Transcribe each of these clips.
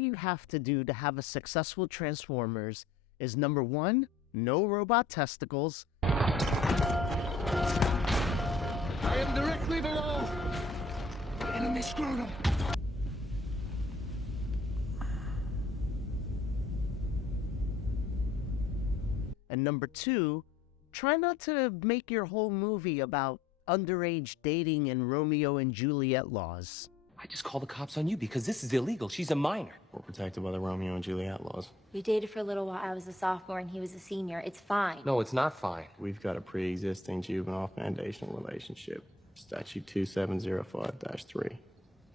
you have to do to have a successful Transformers is number 1, no robot testicles. I am directly below the enemy scrotum. And number 2, try not to make your whole movie about underage dating and Romeo and Juliet laws. I just called the cops on you because this is illegal. She's a minor. We're protected by the Romeo and Juliet laws. We dated for a little while. I was a sophomore and he was a senior. It's fine. No, it's not fine. We've got a pre-existing juvenile foundational relationship. Statute 2705-3.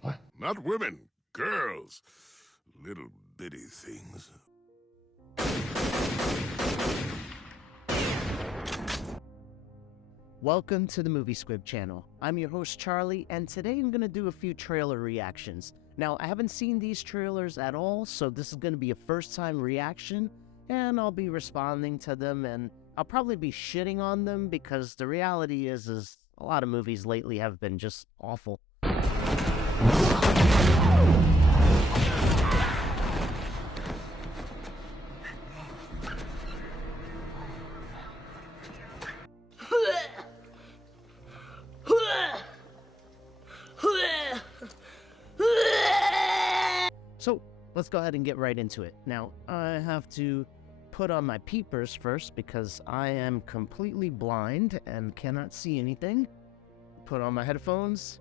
What? Not women, girls. Little bitty things. Welcome to the Movie Squib channel. I'm your host Charlie, and today I'm going to do a few trailer reactions. Now, I haven't seen these trailers at all, so this is going to be a first-time reaction, and I'll be responding to them, and I'll probably be shitting on them because the reality is a lot of movies lately have been just awful. So let's go ahead and get right into it. Now, I have to put on my peepers first because I am completely blind and cannot see anything. Put on my headphones.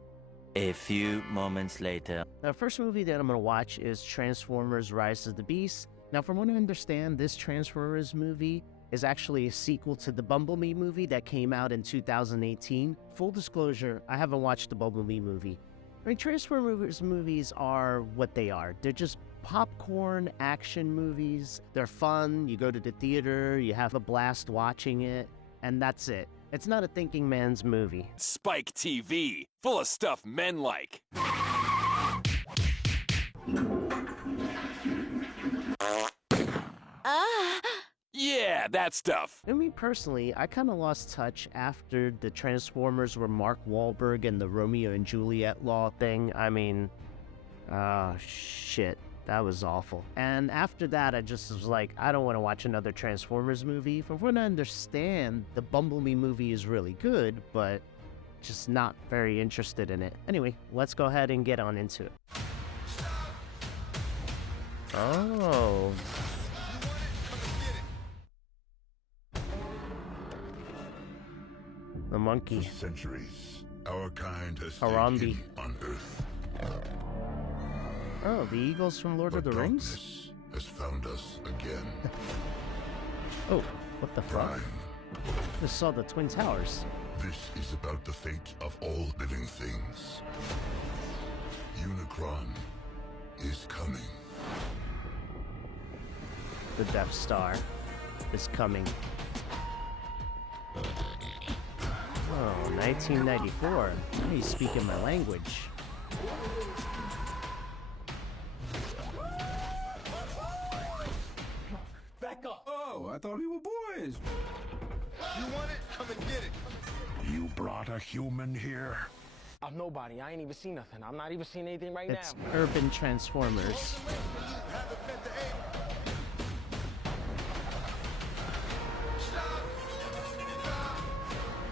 A few moments later. Now, the first movie that I'm going to watch is Transformers Rise of the Beast. Now, from what I understand, this Transformers movie is actually a sequel to the Bumblebee movie that came out in 2018. Full disclosure, I haven't watched the Bumblebee movie. I mean, Transformers movies are what they are. They're just popcorn action movies. They're fun. You go to the theater, you have a blast watching it, and that's it. It's not a thinking man's movie. Spike TV, full of stuff men like. Yeah, that stuff. I mean, personally, I kind of lost touch after the Transformers were Mark Wahlberg and the Romeo and Juliet law thing. I mean, shit, that was awful. And after that, I just was like, I don't want to watch another Transformers movie. From what I understand, the Bumblebee movie is really good, but just not very interested in it. Anyway, let's go ahead and get on into it. Oh. The monkey. For centuries, our kind has Harambe. stayed hidden on Earth. Oh, the eagles from Lord of the Rings? Darkness has found us again. Oh, what the fuck? Prime. Just saw the Twin Towers. This is about the fate of all living things. Unicron is coming. The Death Star is coming. Oh, 1994. He's speaking my language. Back up. Oh, I thought we were boys. You want it? Come and get it. You brought a human here? I'm nobody. I ain't even seen nothing. I'm not even seeing anything right It's now. Urban Transformers.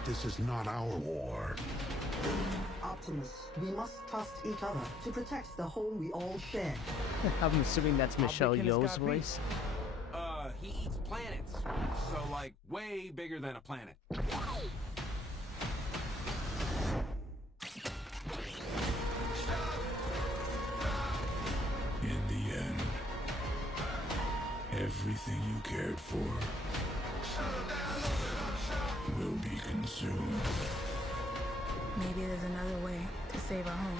This is not our war. Optimus, we must trust each other to protect the home we all share. I'm assuming that's Michelle big can this Yeoh's guy be? voice. He eats planets. So, like, way bigger than a planet. In the end, everything you cared for will be consumed. Maybe there's another way to save our home.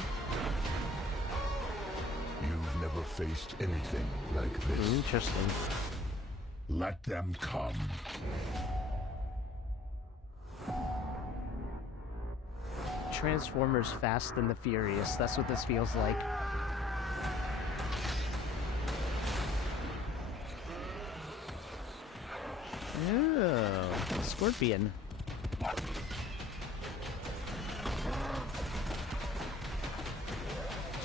You've never faced anything like this. Interesting. Let them come. Transformers Fast and the Furious. That's what this feels like. Oh, Scorpion.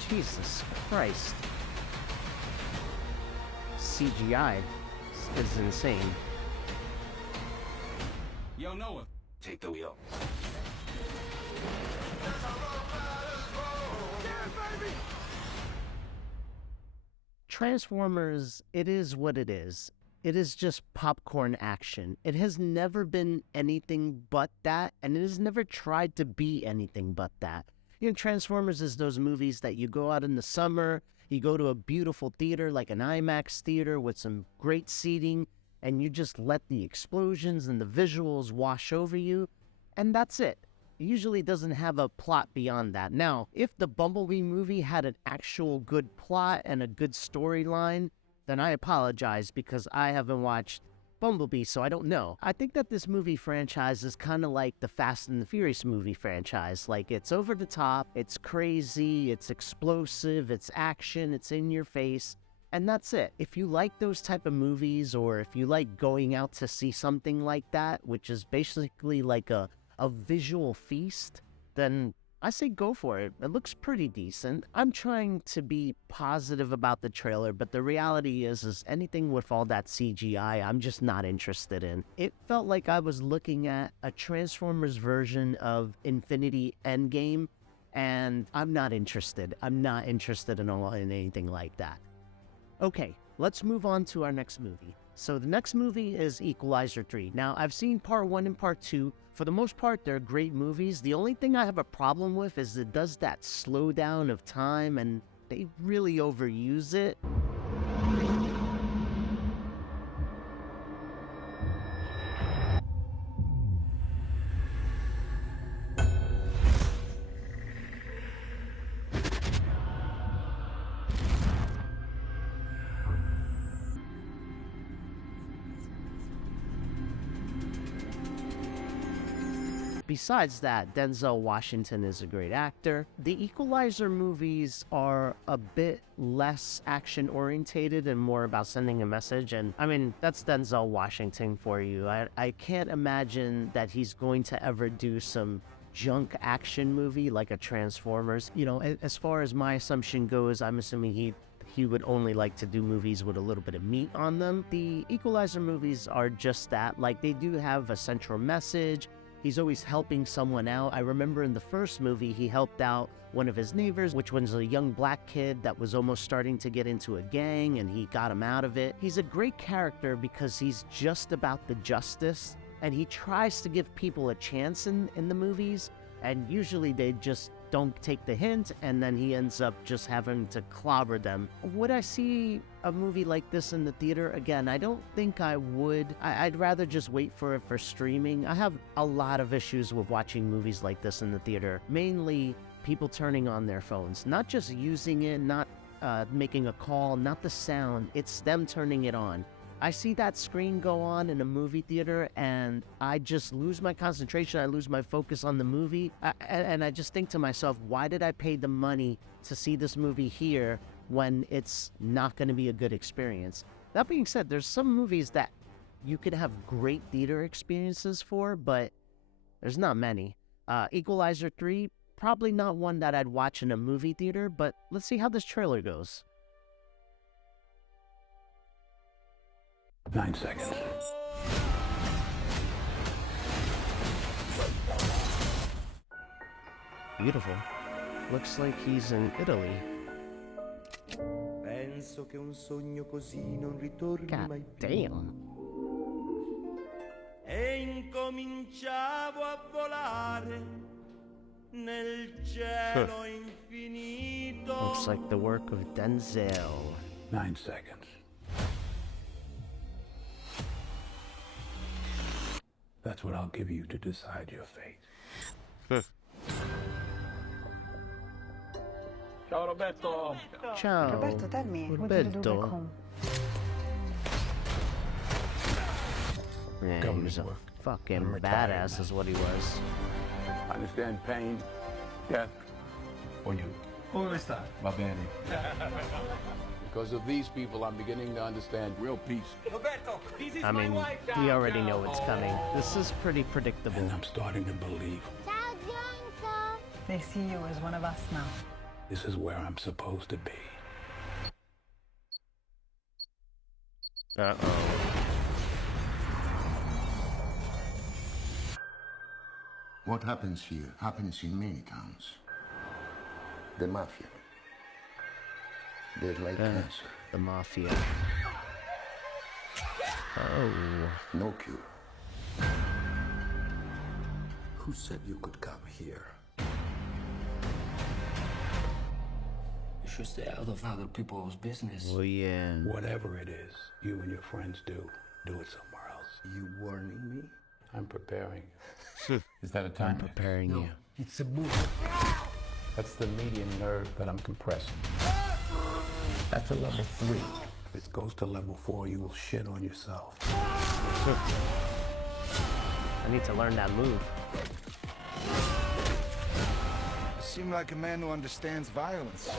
Jesus Christ. CGI is insane. Yo, Noah, take the wheel. Transformers, it is what it is. It is just popcorn action. It has never been anything but that, and it has never tried to be anything but that. You know, Transformers is those movies that you go out in the summer, you go to a beautiful theater like an IMAX theater with some great seating, and you just let the explosions and the visuals wash over you, and that's it. It usually doesn't have a plot beyond that. Now, if the Bumblebee movie had an actual good plot and a good storyline, then I apologize because I haven't watched Bumblebee, so I don't know. I think that this movie franchise is kind of like the Fast and the Furious movie franchise. Like, it's over the top, it's crazy, it's explosive, it's action, it's in your face, and that's it. If you like those type of movies, or if you like going out to see something like that, which is basically like a visual feast, then I say go for it. It looks pretty decent. I'm trying to be positive about the trailer, but the reality is anything with all that CGI, I'm just not interested in. It felt like I was looking at a Transformers version of Infinity Endgame, and I'm not interested. I'm not interested in anything like that. Okay, let's move on to our next movie. So the next movie is Equalizer 3. Now, I've seen part 1 and part 2. For the most part, they're great movies. The only thing I have a problem with is it does that slowdown of time, and they really overuse it. Besides that, Denzel Washington is a great actor. The Equalizer movies are a bit less action-orientated and more about sending a message, and I mean, that's Denzel Washington for you. I can't imagine that he's going to ever do some junk action movie like a Transformers. You know, as far as my assumption goes, I'm assuming he would only like to do movies with a little bit of meat on them. The Equalizer movies are just that. Like, they do have a central message. He's always helping someone out. I remember in the first movie, he helped out one of his neighbors, which was a young black kid that was almost starting to get into a gang, and he got him out of it. He's a great character because he's just about the justice, and he tries to give people a chance in the movies, and usually they just don't take the hint, and then he ends up just having to clobber them. Would I see a movie like this in the theater? Again, I don't think I would. I'd rather just wait for it for streaming. I have a lot of issues with watching movies like this in the theater. Mainly people turning on their phones. Not just using it, not making a call, not the sound. It's them turning it on. I see that screen go on in a movie theater, and I just lose my concentration. I lose my focus on the movie, and I just think to myself, why did I pay the money to see this movie here when it's not going to be a good experience? That being said, there's some movies that you could have great theater experiences for, but there's not many. Equalizer 3, probably not one that I'd watch in a movie theater, but let's see how this trailer goes. 9 seconds. Beautiful. Looks like he's in Italy. God damn. Looks like the work of Denzel. 9 seconds. That's what I'll give you to decide your fate. Ciao Roberto. Ciao. Roberto, tell me, what did you do back home? Yeah, he was a fucking badass is what he was. I understand pain, death, for you. Come sta? Va bene. Because of these people, I'm beginning to understand real peace. Roberto, this is I mean, my wife. we already know what's coming. This is pretty predictable. And I'm starting to believe Ciao, Johnson. They see you as one of us now. this is where I'm supposed to be. Uh-oh. What happens here happens in many towns. The mafia. They're like cancer. The mafia. Oh. No cure. Who said you could come here? You should stay out of other people's business. Oh, yeah. Whatever it is you and your friends do it somewhere else. You warning me? I'm preparing you. Is that a time? I'm preparing you. It's a movie. That's the median nerve that I'm compressing. That's a level 3. If it goes to level 4, you will shit on yourself. I need to learn that move. You seem like a man who understands violence.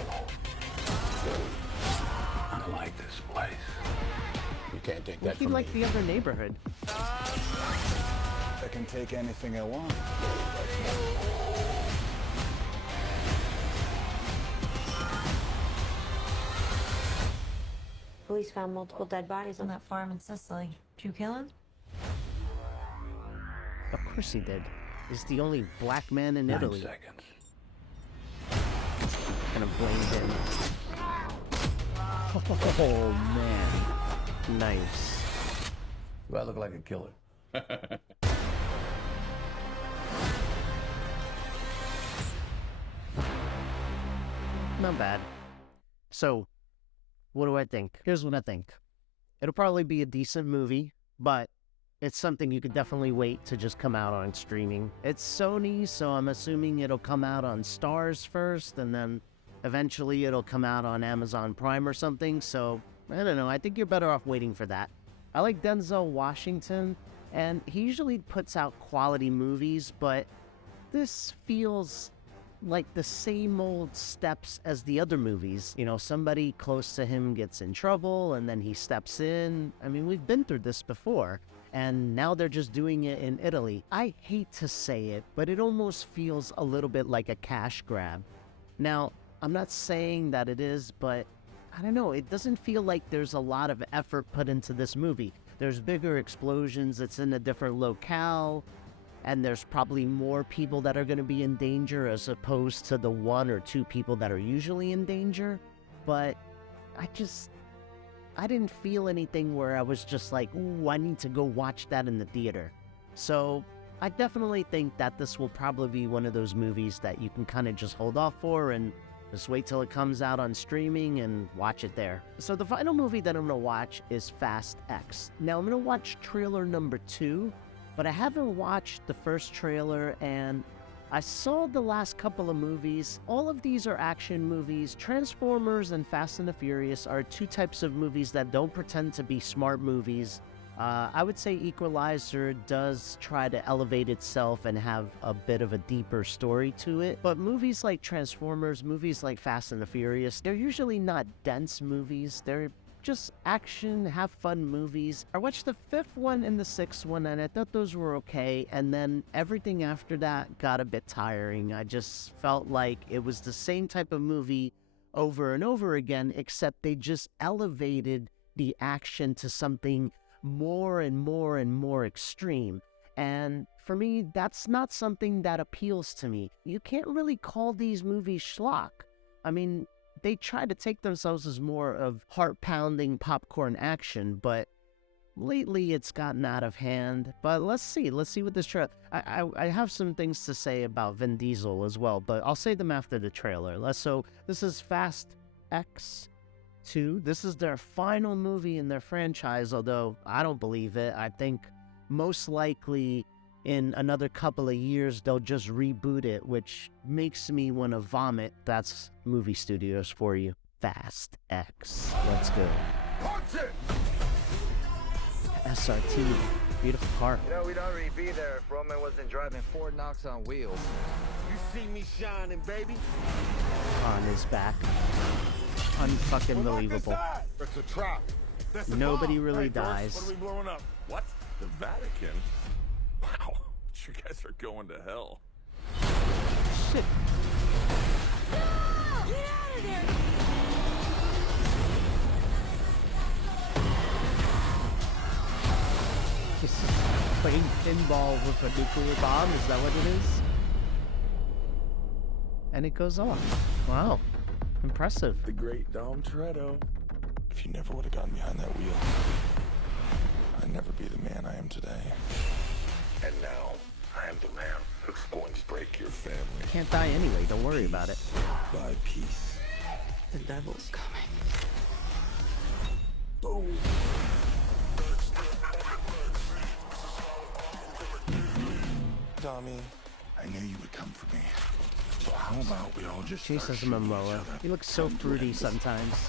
I like this place. You can't take that He from like me. the other neighborhood. I can take anything I want. Police found multiple dead bodies on that farm in Sicily. Did you kill him? Of course he did. He's the only black man in 9 Italy. seconds. Gonna blame him. Oh, man. Nice. Do I look like a killer? Not bad. So, what do I think? Here's what I think. It'll probably be a decent movie, but it's something you could definitely wait to just come out on streaming. It's Sony, so I'm assuming it'll come out on Stars first, and then eventually it'll come out on Amazon Prime or something, so I don't know. I think you're better off waiting for that. I like Denzel Washington, and he usually puts out quality movies, but this feels like the same old steps as the other movies. You know, somebody close to him gets in trouble and then he steps in. I mean, we've been through this before, and now they're just doing it in Italy. I hate to say it, but it almost feels a little bit like a cash grab. Now, I'm not saying that it is, but I don't know, it doesn't feel like there's a lot of effort put into this movie. There's bigger explosions, it's in a different locale, and there's probably more people that are going to be in danger as opposed to the 1 or 2 people that are usually in danger. But I didn't feel anything where I was just like, ooh, I need to go watch that in the theater. So I definitely think that this will probably be one of those movies that you can kind of just hold off for and just wait till it comes out on streaming and watch it there. So the final movie that I'm going to watch is Fast X. Now I'm going to watch trailer number 2. But I haven't watched the first trailer, and I saw the last couple of movies. All of these are action movies. Transformers and Fast and the Furious are 2 types of movies that don't pretend to be smart movies. I would say Equalizer does try to elevate itself and have a bit of a deeper story to it. But movies like Transformers, movies like Fast and the Furious, they're usually not dense movies. They're just action, have fun movies. I watched the 5th one and the 6th one, and I thought those were okay, and then everything after that got a bit tiring. I just felt like it was the same type of movie over and over again, except they just elevated the action to something more and more and more extreme. And for me, that's not something that appeals to me. You can't really call these movies schlock. I mean, they try to take themselves as more of heart-pounding popcorn action, but lately it's gotten out of hand. But let's see what this trailer... I have some things to say about Vin Diesel as well, but I'll say them after the trailer. So this is Fast X 2. This is their final movie in their franchise, although I don't believe it. I think most likely in another couple of years, they'll just reboot it, which makes me want to vomit. That's movie studios for you. Fast X. Let's go. SRT. Beautiful car. You know, we'd already be there if Roman wasn't driving Ford Knox on wheels. You see me shining, baby? On his back. Unfucking believable. It's a trap. Nobody really dies. What are we blowing up? What? The Vatican? Wow, you guys are going to hell. Shit. No! Get out of there! playing pinball with a nuclear bomb. Is that what it is? And it goes off. Wow. Impressive. The great Dom Toretto. If you never would have gotten behind that wheel, I'd never be the man I am today. And now, I am the man who's going to break your family. Can't die anyway, don't worry about it. By piece. The devil's coming. Boom. Tommy, I knew you would come for me. So how about we all just Jason Momoa. He looks so fruity sometimes.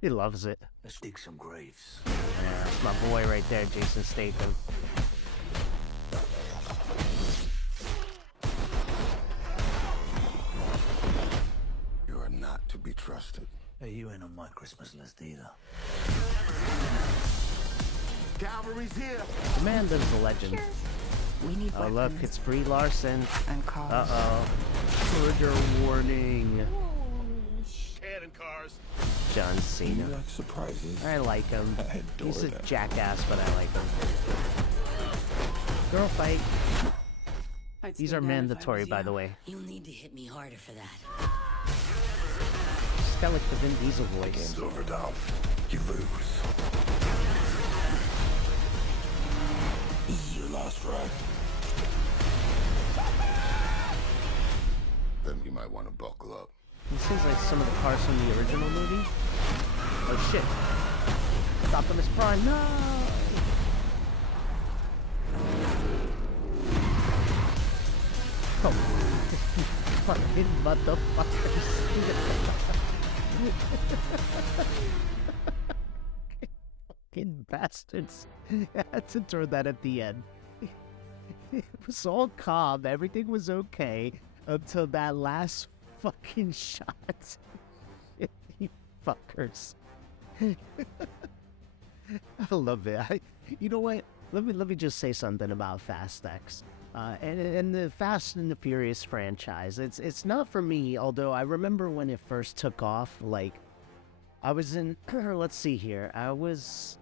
He loves it. Let's dig some graves. Yeah, that's my boy right there, Jason Statham. You are not to be trusted. Hey, you ain't on my Christmas list either. Cavalry's here. Amanda's a legend. We need Oh weapons. look, it's Brie Larson. And cars. Uh-oh. Trigger warning. Cannon cars. John You Cena. like surprises? I like him. I adore He's a them. jackass, but I like him. Girl fight. These are mandatory, by the way. You'll need to hit me harder for that. She's got like the Vin Diesel voice. Game's over, Dom. You lose. This is your last ride. Then you might want to buckle up. It seems like some of the cars from the original movie. Oh shit. Optimus Prime, no! Oh. Fucking motherfuckers. Fucking bastards. I had to throw that at the end. It was all calm, everything was okay until that last fucking shot. You fuckers. I love it. You know what? Let me just say something about Fast X. And the Fast and the Furious franchise. It's not for me, although I remember when it first took off, like I was in let's see here. I was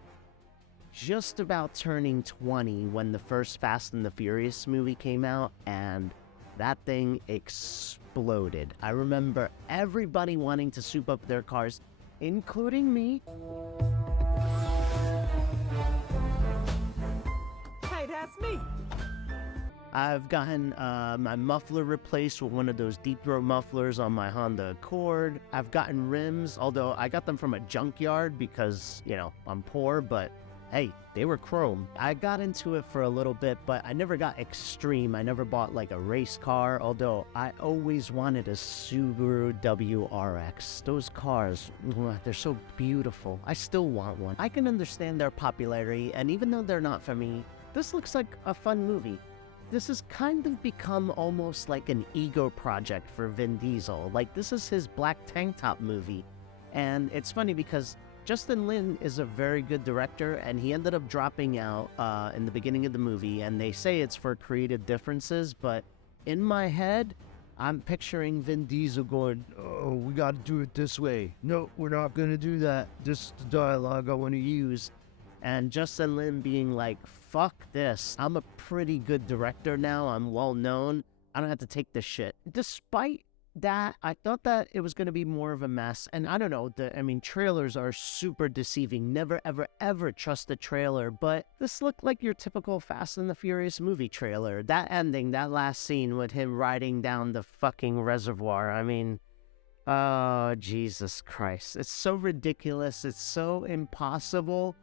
just about turning 20 when the first Fast and the Furious movie came out, and that thing exploded. I remember everybody wanting to soup up their cars, including me. Hey, that's me. I've gotten my muffler replaced with one of those deep throat mufflers on my Honda Accord. I've gotten rims, although I got them from a junkyard because, you know, I'm poor, but hey, they were chrome. I got into it for a little bit, but I never got extreme. I never bought like a race car, although I always wanted a Subaru WRX. Those cars, they're so beautiful. I still want one. I can understand their popularity, and even though they're not for me, this looks like a fun movie. This has kind of become almost like an ego project for Vin Diesel. Like, this is his black tank top movie. And it's funny because Justin Lin is a very good director, and he ended up dropping out in the beginning of the movie, and they say it's for creative differences, but in my head, I'm picturing Vin Diesel going, oh, we gotta do it this way. No, we're not gonna do that. This is the dialogue I want to use. And Justin Lin being like, fuck this. I'm a pretty good director now. I'm well known. I don't have to take this shit. Despite that, I thought that it was going to be more of a mess. And I don't know, trailers are super deceiving. Never, ever, ever trust a trailer. But this looked like your typical Fast and the Furious movie trailer. That ending, that last scene with him riding down the fucking reservoir. I mean, oh, Jesus Christ. It's so ridiculous. It's so impossible.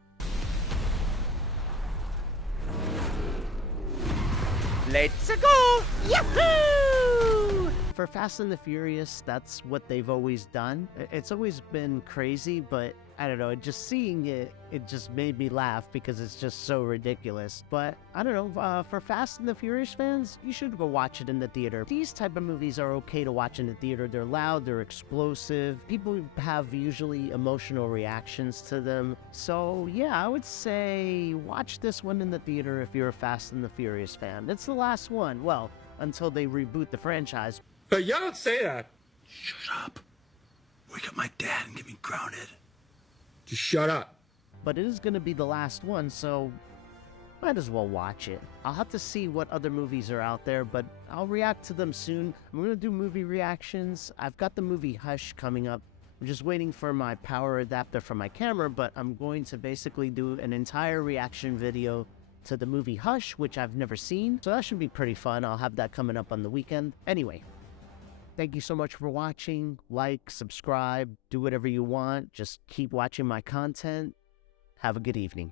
Let's go! Yahoo! For Fast and the Furious, that's what they've always done. It's always been crazy, but I don't know, just seeing it, it just made me laugh because it's just so ridiculous. But I don't know, for Fast and the Furious fans, you should go watch it in the theater. These type of movies are okay to watch in the theater. They're loud, they're explosive. People have usually emotional reactions to them. So yeah, I would say watch this one in the theater if you're a Fast and the Furious fan. It's the last one, well, until they reboot the franchise. But y'all don't say that. Shut up. Wake up my dad and get me grounded. Just shut up. But it is going to be the last one, so might as well watch it. I'll have to see what other movies are out there, but I'll react to them soon. I'm going to do movie reactions. I've got the movie Hush coming up. I'm just waiting for my power adapter for my camera, but I'm going to basically do an entire reaction video to the movie Hush, which I've never seen. So that should be pretty fun. I'll have that coming up on the weekend. Anyway, thank you so much for watching. Like, subscribe, do whatever you want. Just keep watching my content. Have a good evening.